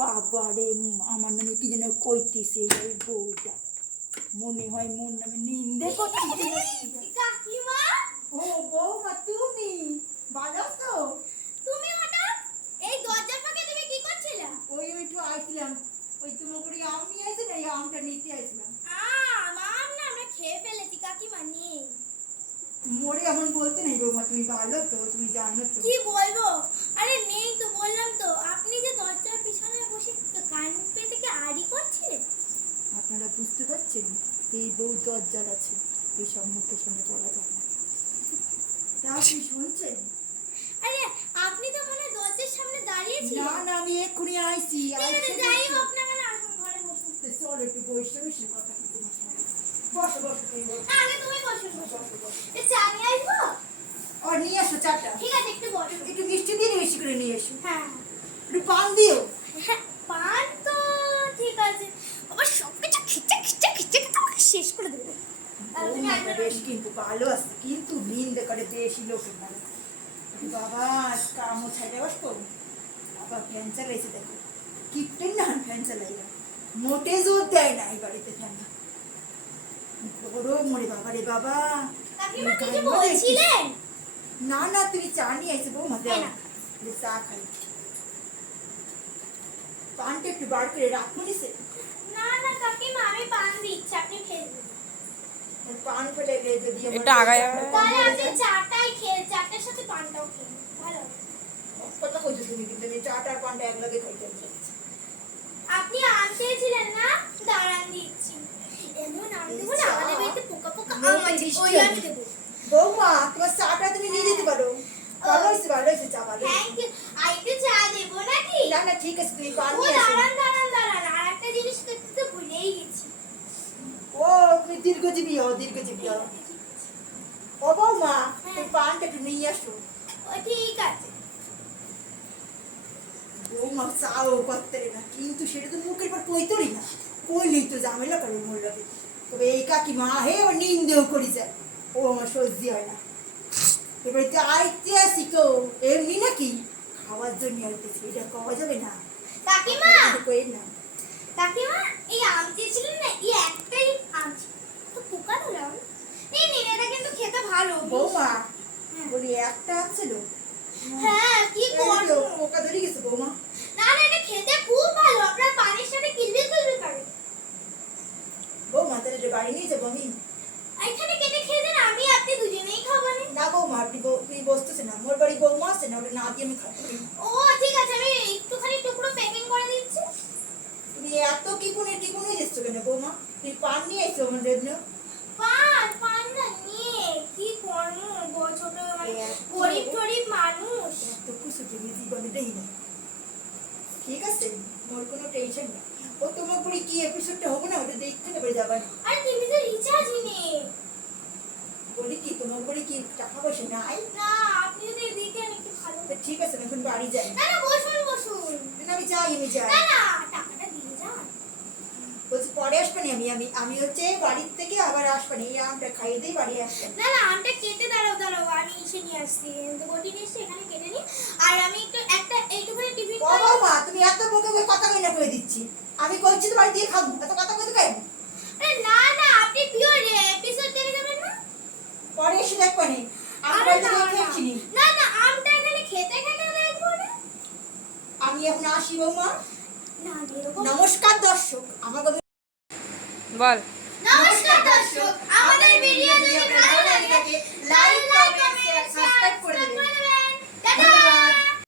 বাবা রে, আমার নামে কি যেন কইতেছে এই বউটা, মনে হয় মোর নামে নিন্দে করতেছে। কাকিমা, ও বৌমা তুমি ভালো আছো? তুমি হঠাৎ এই দরজার ফাঁকে তুমি কি করছিলে? ওই একটু আইছিলাম, ওই তোমার করে আম নিয়ে আসে না, এই আমটা নিতে আইছিলাম। মাম না আমরা খেয়ে ফেলেছি কাকিমা, নেই। মোরে এমন বলতে নেই বৌমা, তুমি ভালো তো, তুমি জানো তো। কি বলবো, আরে নেই তো, বললাম তো। আপনি যে দরজার পিছনে বসে কান পেতে কি আড়ি করছিলেন? আপনারা বুঝতে পারছেন, এই বউ দরজাল আছে, এই সব মুখের সঙ্গে বলা যাবে না। তা আপনি শুনছেন? আরে আপনি তো মনে হয় দরজার সামনে দাঁড়িয়েছিলেন। না না, আমি এক্ষুনি আইছি। ঠিক আছে, যাই হোক না কেন, আসুন ঘরে বসুন। চলো একটু বসে বসে কথা বলি তোমার সঙ্গে। বসো বসো, তুমি বসো। আগে তুমি বসুন। বসো বসো। এ চা নিয়ে আসবো? ও নিয়ে এসো চাটা। ঠিক আছে, একটু বসো। একটু মিষ্টি দিয়ে বেশি করে নিয়ে এসো। হ্যাঁ একটু পান দিও। হ্যাঁ, পান তো ঠিক আছে, আবার সবকিছু খিচে খিচে খিচে তোমাকে শেষ করে দেবো। তাহলে তুমি বৌমাটা আসবে বেশ কিন্তু ভালো আছে, কিন্তু নিন্দে করে বেশি লোকের মানে। বাবা কামও ছাইড়ে বসবো, বাবা ফ্যান চালাইছে দেখো, কিপটেন না ফ্যান চালাইলা, মোটে জোর দেয় না এই বাড়িতে ফ্যান। বড় মরে বাবা রে বাবা। কাকিমা কিছু বলছিলেন? না না, তুমি চা নিয়ে এসে বৌমা দেও না। চা খাই। পানটা একটু বার করে রাখো নিছে। না না কাকিমা, আমি পান দিচ্ছি, আপনি খেয়ে নেবেন। পান ফেলে যদি এটা আগায় তাহলে আপনি চাটাই খেয়ে, চাটার সাথে পানটাও খেয়ে নেবেন, ভালো হবে। কথা কইছো তুমি, কিন্তু আমি চাটা আর পানটা একলগে খাইতে চাইছি। আপনি আম চেয়েছিলেন না, দাঁড়ান দিচ্ছি। এমন আম দেবো না, আমাদের বাড়িতে পোকা পোকা আম আছে, ওই আমি দেবো। বৌমা তোমার চাটা তুমি নিয়ে যেতে পারো। ভালো হয়েছে চা ভালো। Thank you. আইতে চা দেবো নাকি? না না ঠিক আছে, তুমি পান ও নিয়ে এসো। দাঁড়ান, আর একটা জিনিস তো ভুলেই গেছি। ও তুমি দীর্ঘজীবী হও, দীর্ঘজীবী হও। ও বৌমা তুমি পানটা একটু নিয়ে আসো। ও ঠিক আছে। বৌমা চাও করতে না, কিন্তু সেটা তো মুখের পর কইতরি না, কইলেই তো ঝামেলা করে মোর লাগে। তবে এই কাকিমা হে আবার নিন্দেও করি যায়, ও আমার সহ্য হয় না। এবারে তো আইতে আসি তো এমনি নাকি খাওয়ার জন্য আইতেছি, এটা কওয়া যাবে না। কাকিমা, কই না কাকিমা, এই আম চেয়েছিলেন না, এই একটাই আম ছিল। তো পোকা ধরলাম। এই নিন, এটা কিন্তু খেতে ভালো। বৌমা বলি একটা ছিল। হ্যাঁ, কি করবো? পোকা ধরে গেছে বৌমা। না না, এটা খেতে খুব ভালো, আপনার পানির সাথে কিলবিল কিলবিল করে। বৌমা তাহলে এটা বাড়ি নিয়ে যাবো আমি। এখানে কেটে খেয়ে দেন, আমি আপনি দুজনেই খাবেন। না বৌমা, তুই বসতেছে না, মোর বাড়ি বৌমা আছে না, ওটা না দিয়ে আমি খাবো না। ও ঠিক আছে, আমি একটুখানি টুকরো প্যাকিং করে দিচ্ছি। তুমি এত টিকুনে এসছো কেন বৌমা? তুই পান নিয়ে এসছো আমাদের জন্য। পান না নিয়ে কি করবো, ছোট গরিব মানুষ। এত কিছু তুমি জীবনে দেই না, ঠিক আছে? মোর কোনো টেনশন নেই। ও তোমার পরে কি এপিসোডটা হবে না, ওটা দেখতে হবে যাবা। আর টিভিতে রিচার্জই নেই। বলি কি তোমার পরে কি টাকা পয়সা নাই? না, আপনি যদি দিতেন একটু ভালো হতো। ঠিক আছে, আমি এখন বাড়ি যাই। না না, বসুন। না আমি যাই। না না, টাকাটা দিয়ে যান। বলছি পরে আসবেনি, আমি হচ্ছে বাড়ির থেকে আবার আসবেনি, এই আমটা খাইয়ে দিয়ে বাড়ি আসবেন। না না, আমটা কেটে দাঁড়াও, আমি এসে নিয়ে আসছি। গটি নিয়ে এসে এখানে কেটে নি। আর আমি একটা এইটুকুনি টিফিন ও বাবা, তুমি এত বকে কথা কই না, কই দিচ্ছি আমি, কইছি তো বাড়ি দিয়ে খাবো, এত কথা কইতে কেন? আরে না না, আপনি পিওর এপিসোড দেখে যাবেন না। পরে এসে দেখবানি, আমি আরে বাড়িতে না খেয়েছি। না না, আমটা এখানে খেতে দেখবো না। আমি এখন আসি বৌমা। না, এরকম। নমস্কার দর্শক, আমাকে বল। নমস্কার দর্শক, আমাদের ভিডিও যদি ভালো লাগে লাইক, কমেন্ট, শেয়ার